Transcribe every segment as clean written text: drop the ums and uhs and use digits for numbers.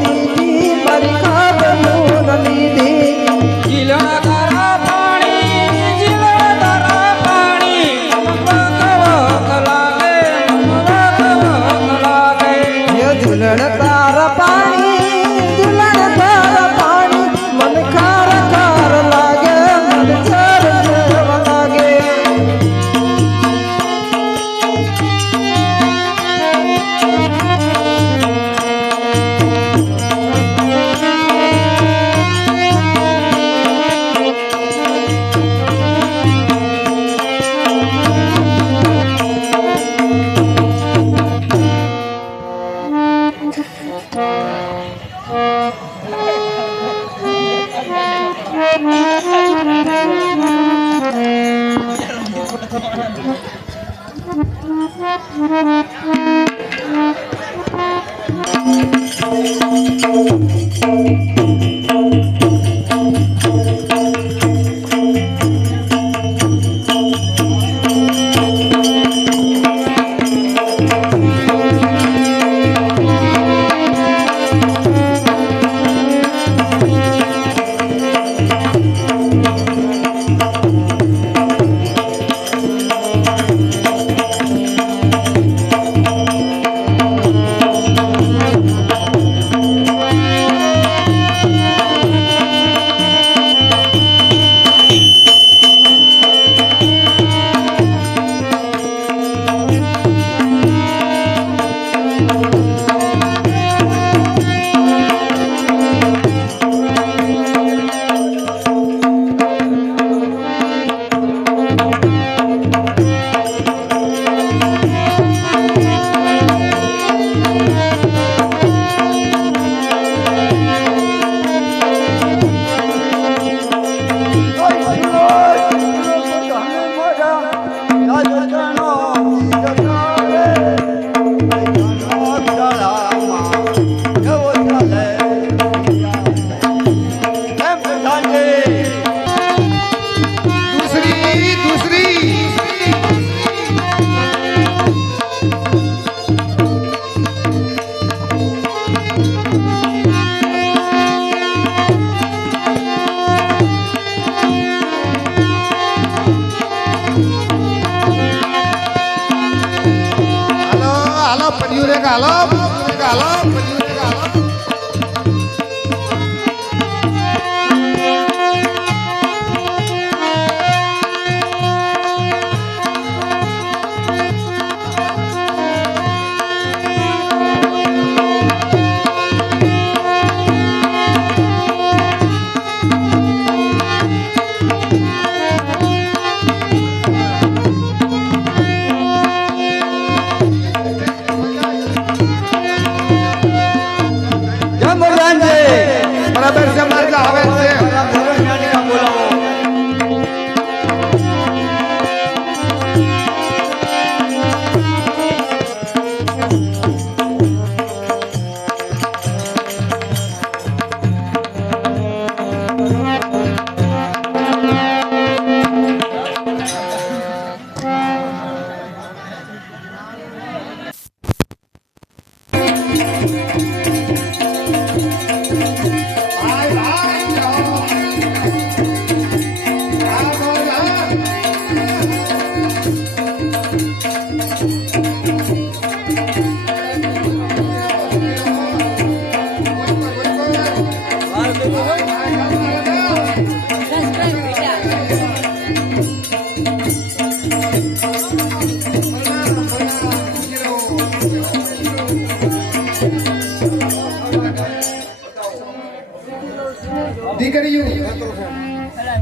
દીધી મારી ખાબલું લીધી જીલણ તારા પાણી જીલણ તારા પાણી વક લાગે વક લાગે ઝૂલણ તારા પાણી ઝૂલણ તારા પાણી મન ખાર ખાર લાગે મન ઝર ઝર લાગે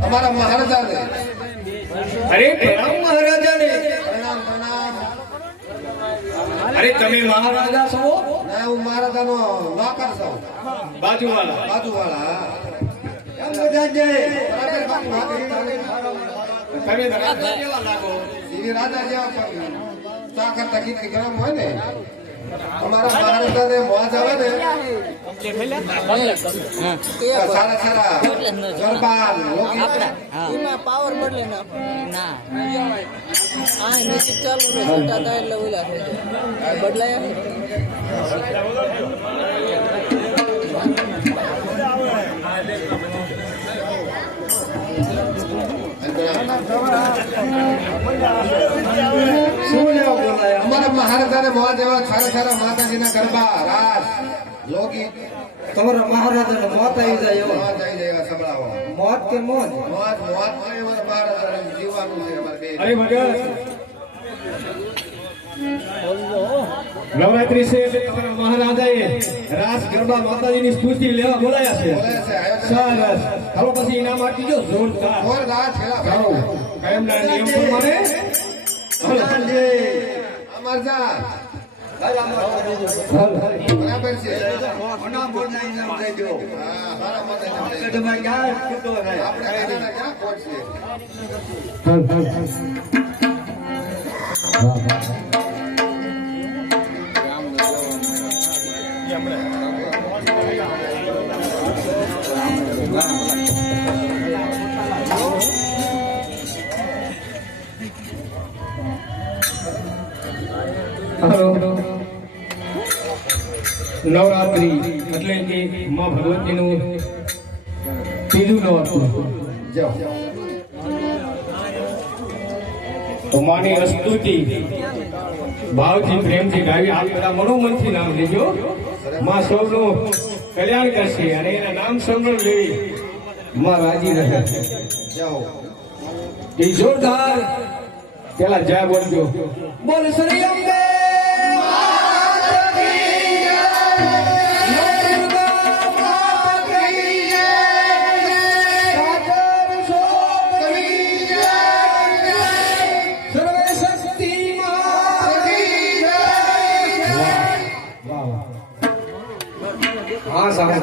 हमारा महाराजा ने अरे प्रणाम महाराजा ने प्रणाम प्रणाम अरे तमे महाराजा छो ना हूँ महाराजा नो नौकर छो बाजू वाला एम बजाजे बराबर बात तमे राजा जेवा लागो ये राजा जेवा चाकर तकीत के गरम होय ने हमारा महाराजा ने मौज आवे ने सारा सारा गरबान लोगी એમાં પાવર બદલે ના આ નીચે ચાલુ છે છોટા થાય એટલે ઓલા થઈ જાય બદલાયા સારા સારા માતાજીના ગરબા રાસ લોકગીત તમારા મહારાજાને મોત આવી જાય એવો મોજ આવી જાય એવા સંભળાવો. મોત કે મોજ મોજ મોજ નહીં, અમારા મહારાજાને જીવવાનું છે અમારે બે. અરે ભગત નવરાત્રી છે એટલે તમારા મહારાજાએ રાસ ગરબા માતાજીની સ્તુતિ લેવા બોલાયા છે. બોલે છે આયોજન સરસ. હાલો પછી ઇનામ આપી દો જોરદાર. જોરદાર છેલ્લા ભાવ. કાયમના નિયમ પ્રમાણે અમરજાન હાલો. બરાબર છે. ઘણા મોટા ઇનામ દેજો હા, સારા માતાજીના છે. તમે ક્યાં છૂટો રહે આપણે કદાના ક્યાં ખોટ છે? હાલો. નવરાત્રી એટલે કે માં ભગવતીનું ત્રીજું નવરાત્રું. જાઓ. તો માની સ્તુતિ ભાવથી પ્રેમથી ગાવી આ બધા મનોમનથી નામ લેજો. માં સૌનું કલ્યાણ કરશે અને એના નામ સંભળ લેવી માં રાજી રહે. જાઓ. એ જોરદાર પેલા જય બોલજો. બોલ શ્રી અંબે हाँ साहब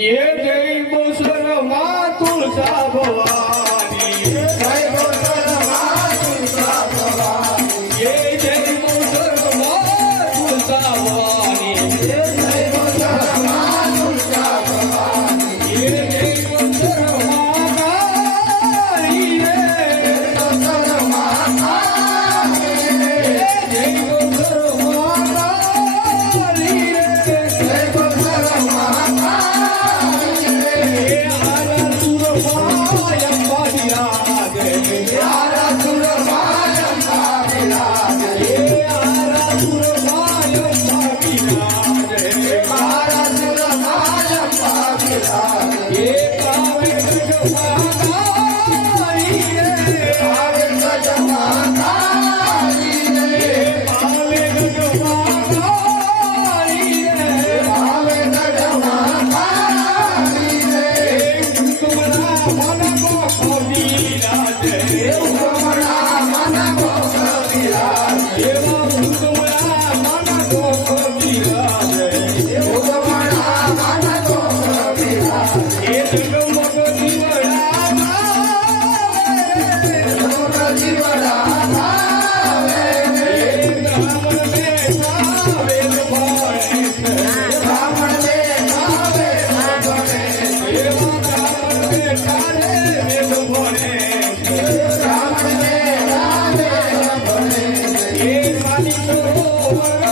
ये जय बोसर मातुलसा भवानी जय बोसर मातुलसा भवानी ये जय बोसर मातुलसा भवानी ये जय बोसर मातुलसा भवानी ये जय बोसर मातारी रे बोसर मातारी रे जय बोसर मातारी रे जय बोसर मातारी रे आरा सुर माया पादिया दे आरा सुर माया पादिया दे आरा सुर माया पादिया दे आरा सुर माया पादिया दे ये कावे जगमातारी रे कावे जगमातारी रे कावे जगमातारी रे कावे जगमातारी रे तुम्हारा मन को खोदीरा दे तुम्हारा मन को खोदीरा दे तुम्हारा मन को खोदीरा दे तुम्हारा मन को खोदीरा दे जगमग दीवाना जीवना भावे रावण में भावे भावे रावण में भावे भावे रावण में काले वेद भोले रावण में भावे भोले ये पानी सरोवर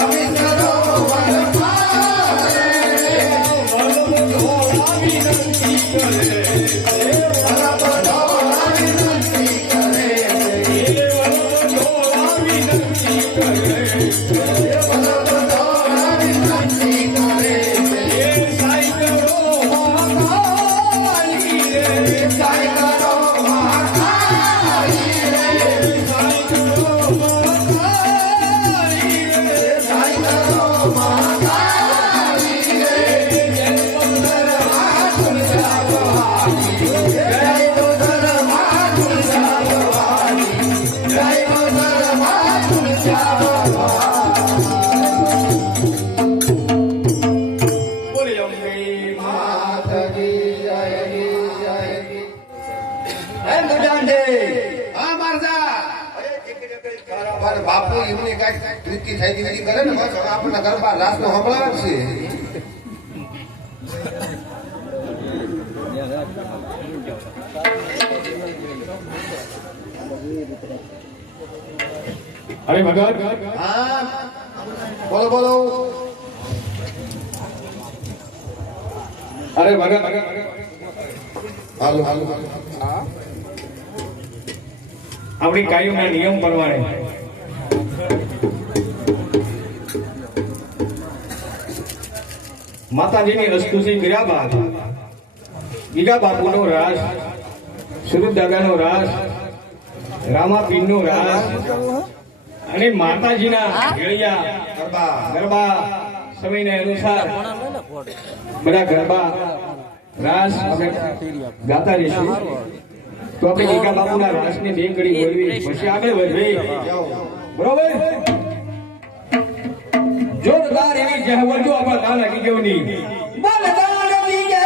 अभी सरोवर पारे वल्लभ धोला विनंती करे वल्लभ धोला विनंती करे ये वल्लभ धोला विनंती करे वल्लभ धोला विनंती करे ये साई करो महाकाली रे साई करो महाकाली रे साई करो महाकाली रे साई करो महाकाली रे जय बोसर मातुलसा भवानी जय बोसर मातुलसा भवानी जय बोसर मातुलसा भवानी बोले अम्बे માતાજી જય જી, જય જી. એમ દુજાંડે હા, મારજા. મારા બાપુ એમને કાંઈક પ્રીતિ થઈ દીધી કરે ને બસ હવે આપણને ગરબા રાસનો સંભળાવે છે. અરે ભગત હા, બોલો બોલો. અરે ભગત હાલો હાલો. આપણી કાયમના નિયમ પ્રમાણે માતાજીની રસ્તુથી કર્યા બાદ ગીગા બાપુનો રાસ, સુરત દાદાનો રાસ, રામાપીરનો રાસ અને માતાજીના ગરબા સમયને અનુસાર બધા ગરબા રાસ અમે ગાતા રહીશું. તો આપણે ગીગા બાપુના રાસની બે કડી બોલવી, પછી આગળ વધવી. બરોબર? જોરદાર એવી જહવજો આપણા દાના ગીગવની. બોલ દાના ગીગે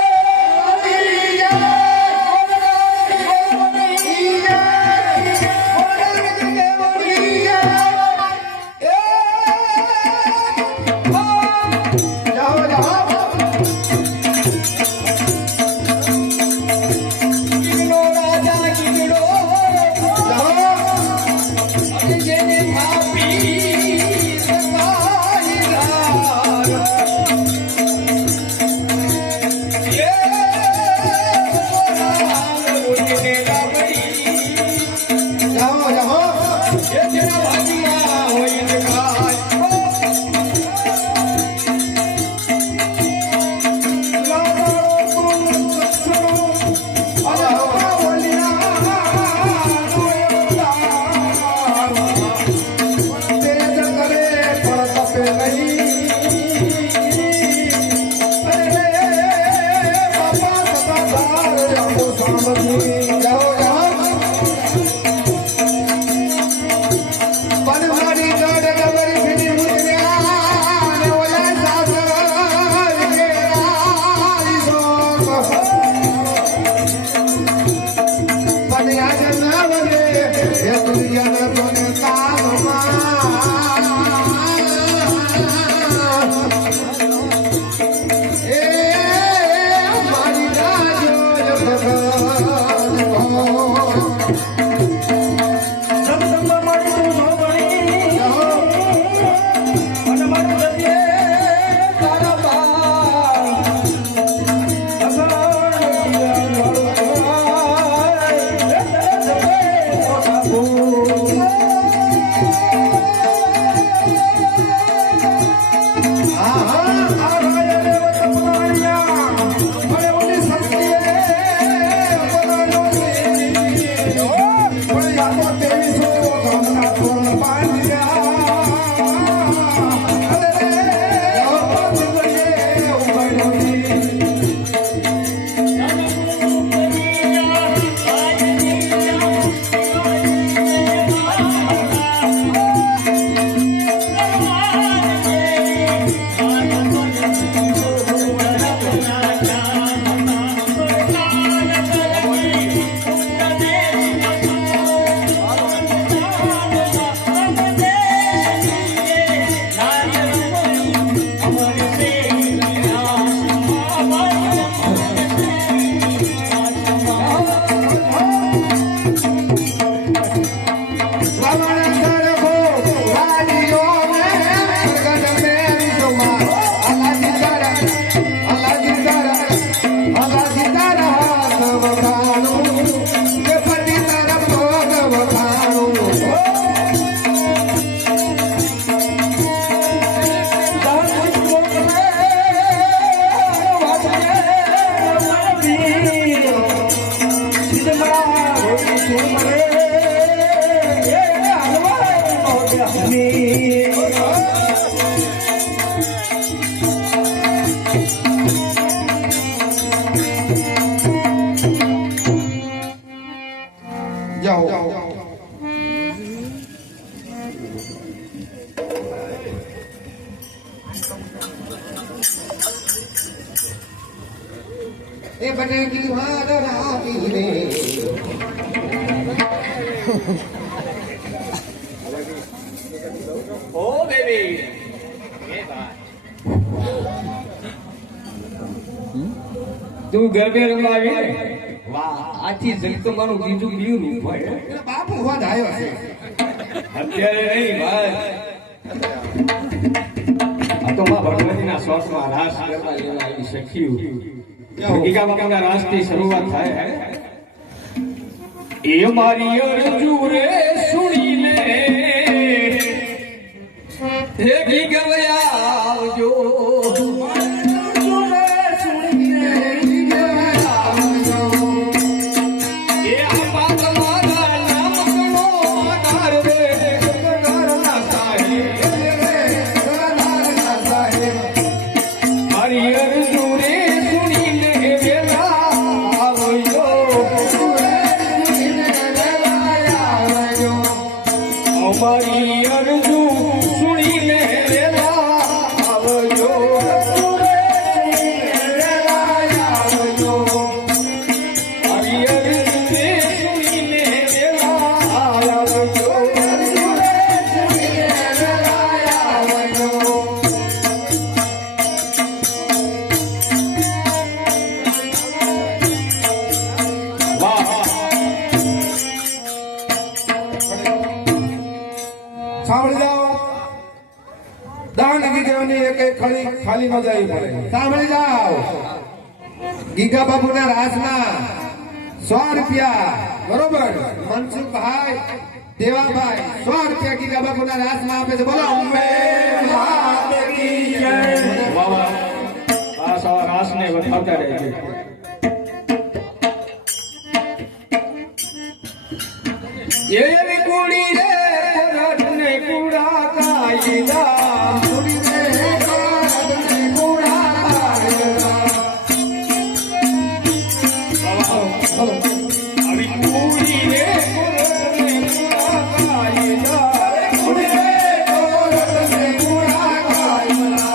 એ બનેગી વાર રાવી રે ઓ બેબી તું ગરબે રમવા આવી ને વાહ આથી જગતમાનું બીજું બીયું રૂપ હોય બાપુ વાત આવ્યો છે અત્યારે નહીં ભાઈ આ તો માં ભગવતીના શોખમાં રાસ કરવા લેવા આવી શક્યું ગીગા બાપાના રાસથી શરૂઆત થાય એ મારી અરજુ રે હે ઘી ગવયા આવજો એ આપા તમારા નામ કનો આધાર રે ગગનના સાહેબ મારી અરજુ રે સુણીને વેલા આવજો અમારી અરજુ સુણીને વેલા આવજો મારી અરજુ રે સુણીને વેલા આવજો સાંભળી જાઓ દાન ગીગાની એક એક ખડી ખાલી ન જાય પડે સાંભળી જાઓ ગીગા બાપુના રાસના 100 રૂપિયા બરોબર મનસુખભાઈ દેવાભાઈ 100 રૂપિયા ગીગા બાપુના રાસમાં આપે છે બોલો અંબે માત કી જય વાહ વાહ આ સવા રાસને વધાવતા રહેજો એવી કુડી રે કોરડને કુડા કાયદા કુડી રે કોરડને કુડા કાયદા આવી કુડી રે કોરડને કુડા કાયદા કુડી રે કોરડને કુડા કાયદા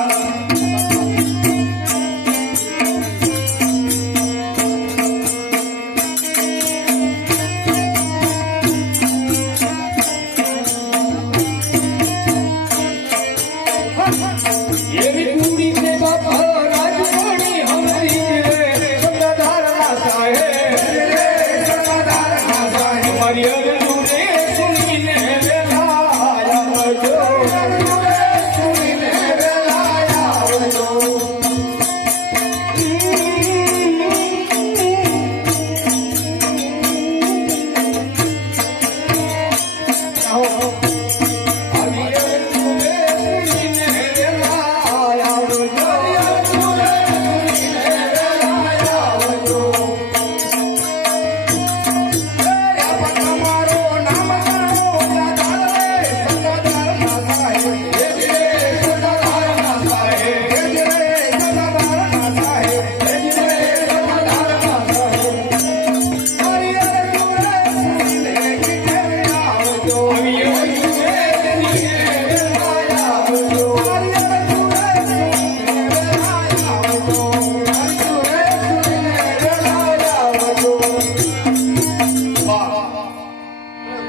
એવી કુડી રે બાપા રાજકોડી હમરી રે સદાધારના સાહેબ મારી અરજુ રે સુણીને વેલા આવજો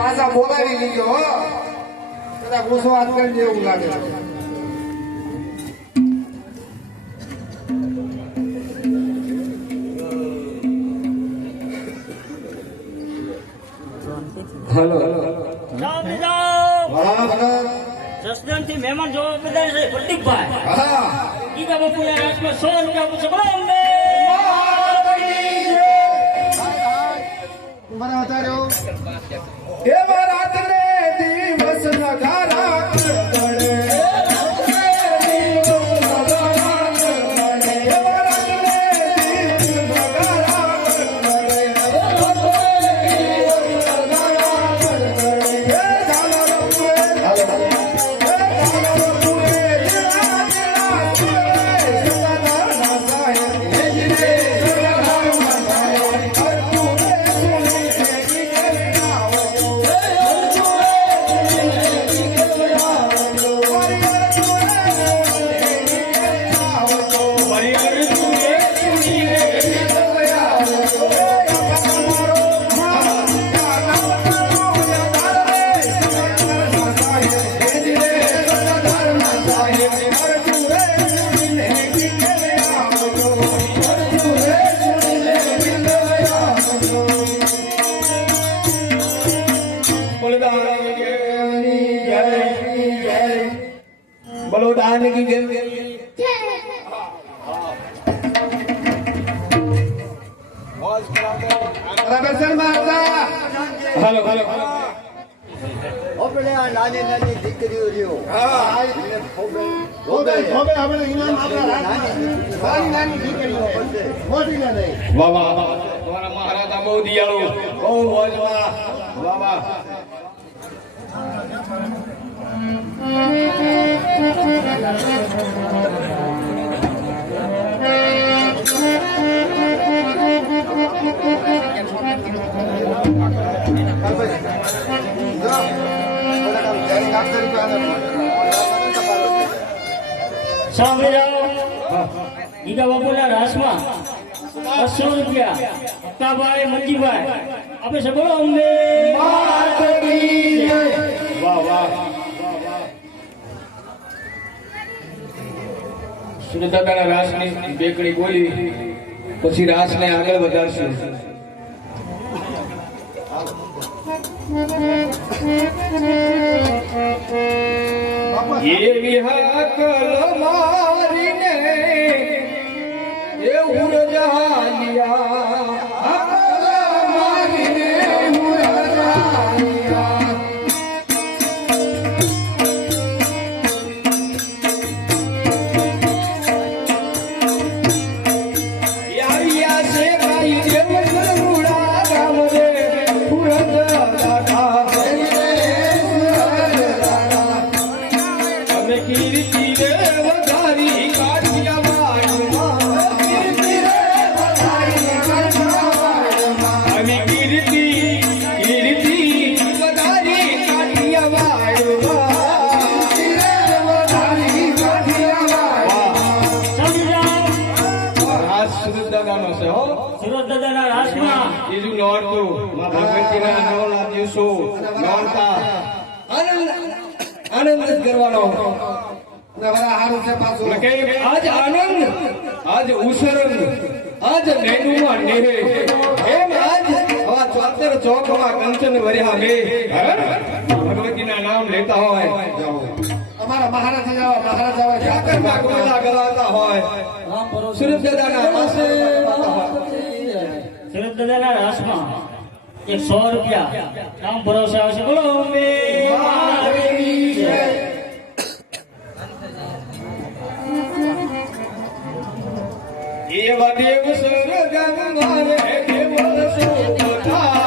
પાછા બોલાવી લીધો હો બધા ગુસ્સો વાત કરી જેવું લાગે હલો જાઓ જાઓ હા ભગત જસદણથી મહેમાન જોવા બધા છે પ્રદીપભાઈ હા ગીગા બાપુના રાજમાં 100 રૂપિયા પૂછે બોલો અંબે મારા વધાર્યો એવા રાતને દિવસ નગારા કરે બલોદાન કી જય બરાબર સર મારતા હલો હલો ઓ આપણે આ નાની નાની દીકરીઓ રહ્યો હા. ધોબે આપણે ઇનામ આપણા નાની નાની દીકરીઓ મોટી ના નહીં. વાહ વાહ વાહ. તમારા મહારાજા બહુ દિયાળુ, બહુ મોજમાં. વાહ વાહ. સાંભળી જાઓ ગીગા બાપુના રાસમાં 200 રૂપિયા હક્કાભાઈ મંજીભાઈ આપણે છે બોલો અંબે વાહ વાહ. સુરદાદાના રાસની બેકડી બોલી પછી રાસને આગળ વધારશું. એવી હાકલ મારીને એ ઉરજાલિયા, હાકલ મારીને ઉરજાલિયા. આવ્યા છે ભાઈ દેવ ગરુડા ગામ રે ઉરજ દાદા. અમે કીર્તિ રે વધારી કાઠિયાવાડમાં. અમે કીર્તિ વધારી કાઠિયાવાડમાં. સાંભળી જાઓ રાસ સુરદાદાનો છે હો. સુરત દાદાના રાસમાં બીજું નોરતું માં ભગવતીના નવલા દિવસો નોરતા આનંદ જ કરવાનો. હારું છે પાછું. એટલે કે આજ આનંદ, આજ ઉસરન, આજ નેનુમાં નેહે, એમ આજ આવા 74 ચોકમાં કંચન વર્યા મે ભગવતીના નામ લેતા હોય, અમારા મહારાજા ઠાકરમાં ગોલા ગવાતા હોય, સુરત દાદાના પાસે ગાતા હોય. સુરત દાદાના રાસમાં 100 રૂપિયા નામ ભરોસે આવશે બોલો અંબે એવા દેવ સરગમ મારે દેવ શોભતા.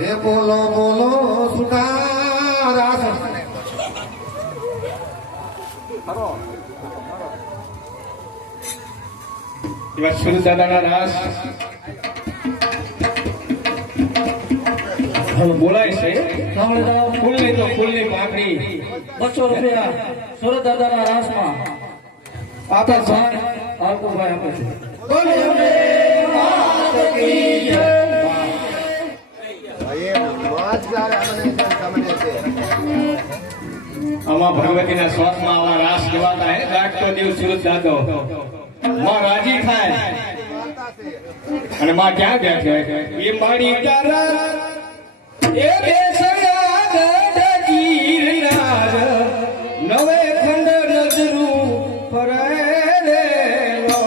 હે બોલો બોલો સુખા રાસ. એવા સુરત દાદાના રાસ બોલાય છે. સાંભળી જાઓ ફૂલની તો ફૂલની પાકડી 200 રૂપિયા સુરત દાદાના રાસમાં આપણા ભાઈ આવકુભાઈ આપે છે આમાં ભગવતીના સ્વાદમાં આવા રાસ ગવાતા હે. લાગતો દેવ સુરત દાદો માં રાજી થાય અને માં ક્યાં ગયા છે એ મારી તારા એ બેસણા ગીરનાર નવે ખંડ નજરું ફરેલો.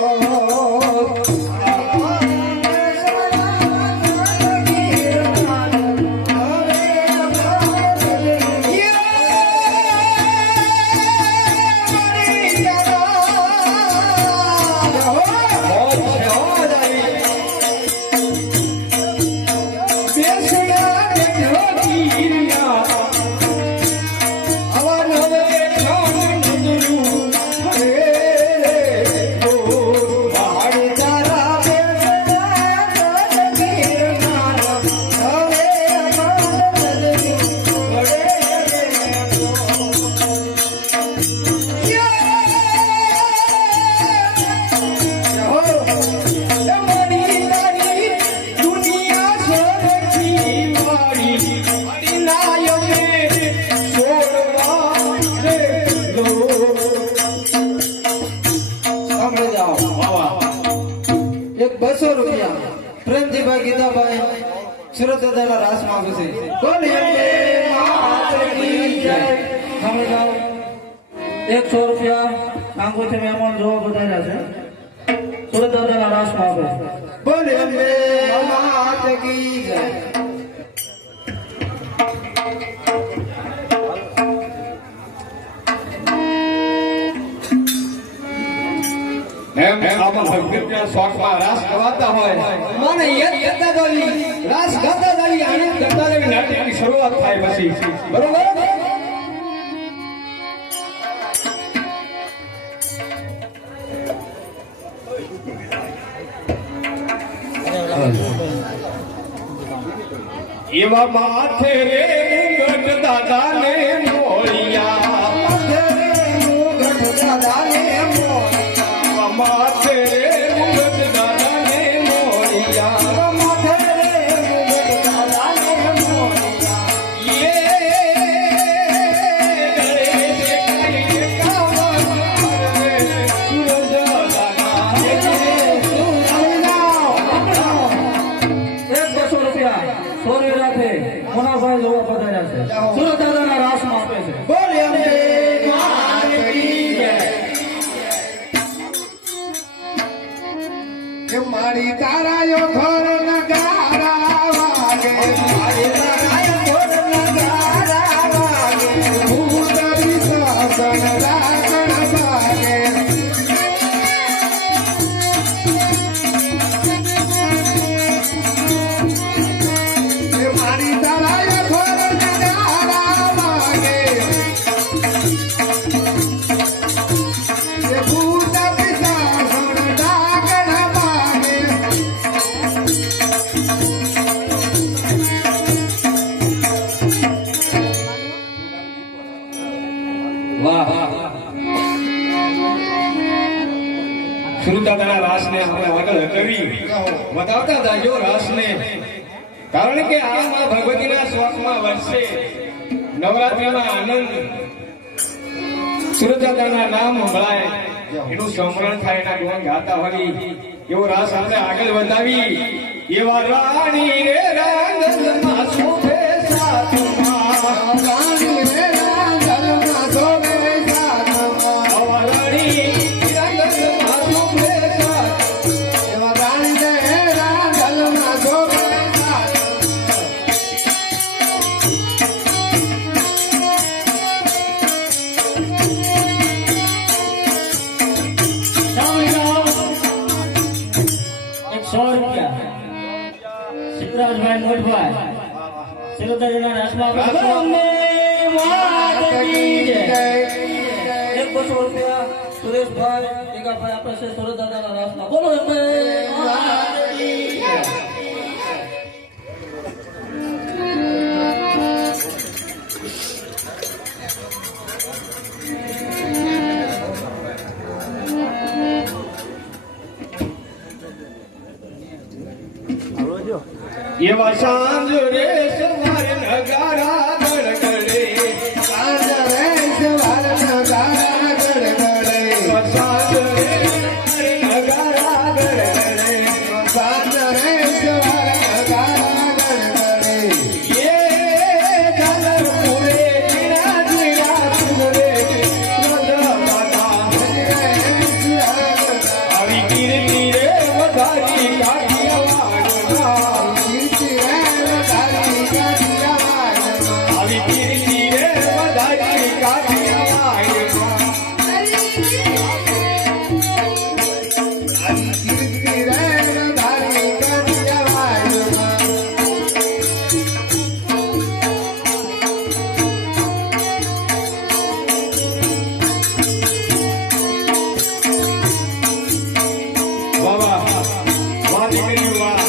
બેસણા સાંભળી જાઓ વાહ એક 200 રૂપિયા પ્રેમજીભાઈ ગીતાભાઈ સુરત દાદાના રાસ માંગે છે બોલી અંબે માત કી જય સાંભળી જાઓ 100 રૂપિયા આંગોથી મહેમાન જોવા બધાયા છે સુરત દાદાના રાસમાં આવે બોલી અંબે માત કી જય એમ આમાં ભક્તિના શોખમાં રાસ ગવાતા હોય મને યાદ કરતા જાવી રાસ ગાતા જાવી આનંદ કરતા જાવી નાટ્યની શરૂઆત થાય પછી બરોબર એવા માથે રે મુગટ દાદાને મોળિયા માથે રે મુગટ દાદાને મોળિયા માથે રે મુગટ દાદાને મોળિયા માથે રે મુગટ દાદાને મોળિયા મોનાભાઈ જોવા પધાર્યા છે સુરત દાદાના રાસમાં આપે છે બોલી અંબે માત કી જય કે મારી તારાયો ઘર નગારા વાગે મારી તારાય ઘોર નગારા વાગે ભૂતરી સાસન રાખણ ભાગે કે મારી તારાયો ઘર નગારા વાગે કે ભૂતરી સાસન રાખણ ભાગે વાહ સુરત દાદાના રાસને આપણે આગળ કરી બતાવતા જાજો રાસને કારણ કે આ માં ભગવતીના શોખમાં વર્ષે નવરાત્રિમાં આનંદ સુરત દાદાના નામ સંભળાય એનું સ્મરણ થાય એના ગુણ ગાતા હોય એવો રાસ આપણે આગળ વધાવી એવા રાણી રે રાંગલમાં શોભે સાતમાં રાણી રે રાંગલમાં શોભે સાતમાં આવા રાણી રાંગલમાં શોભે સાતમાં એવા રાણી રે રાંગલમાં શોભે સાતમાં સાંભળી જાઓ 100 રૂપિયા સિદ્ધરાજભાઈ મોટભાઈ સુરત દાદાના રાસમાં આપે છે અંબે માત કી જય 200 રૂપિયા સુરેશભાઈ ટીકાભાઈ આપે છે સુરત દાદાના રાસમાં બોલો અંબે માત કી જય એવા સાંજ રે સવારે નગારા ગડગડે સાંજ રે સવાર નગારા ગડગડે સાંજ રે નગારા ગડગડે સાંજ રે સવાર નગારા ગડગડે એ કલર પૂરે જીરા જીરા સુરે રદમાતા આવી કીર્તિ રે વધારી કાઠિયાવાડના આવી કીર્તિ રે વધારી કાઠિયાવાડના વાહ વાહ વાહ દીકરીઓ વાહ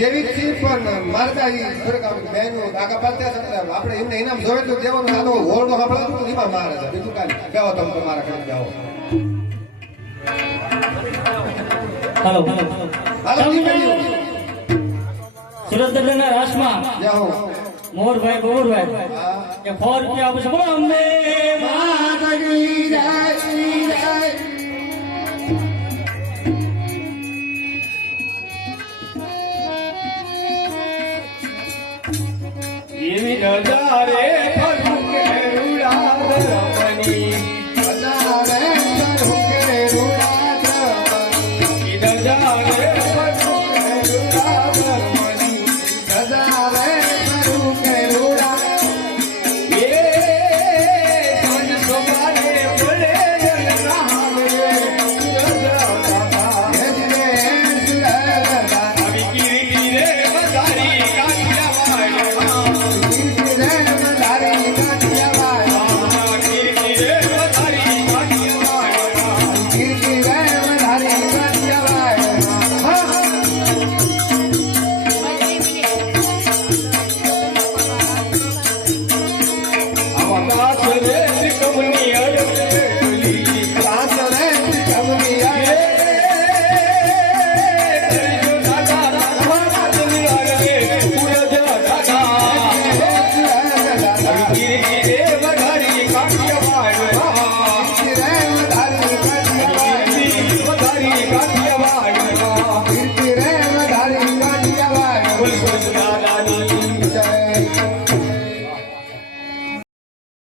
દેવી થી પણ મારતા ઈ થોડીક આમ બહેનો આગા પાડતા છે એટલે આપણે એમને ઇનામ જોવે તો દેવાનું આ તો હોળનો સાંભળે તો એમાં મારે છે બીજું કાંઈ ગાઓ તમે તમારા ઘરે ગાઓ હાલો હાલો દીકરીઓ સુરત દરબારના રાસમાં જાઓ મોહરભાઈ ગોરભાઈ એ 4 રૂપિયા આપે છે બોલો અંબે માતાજી જય જય એવી નજારે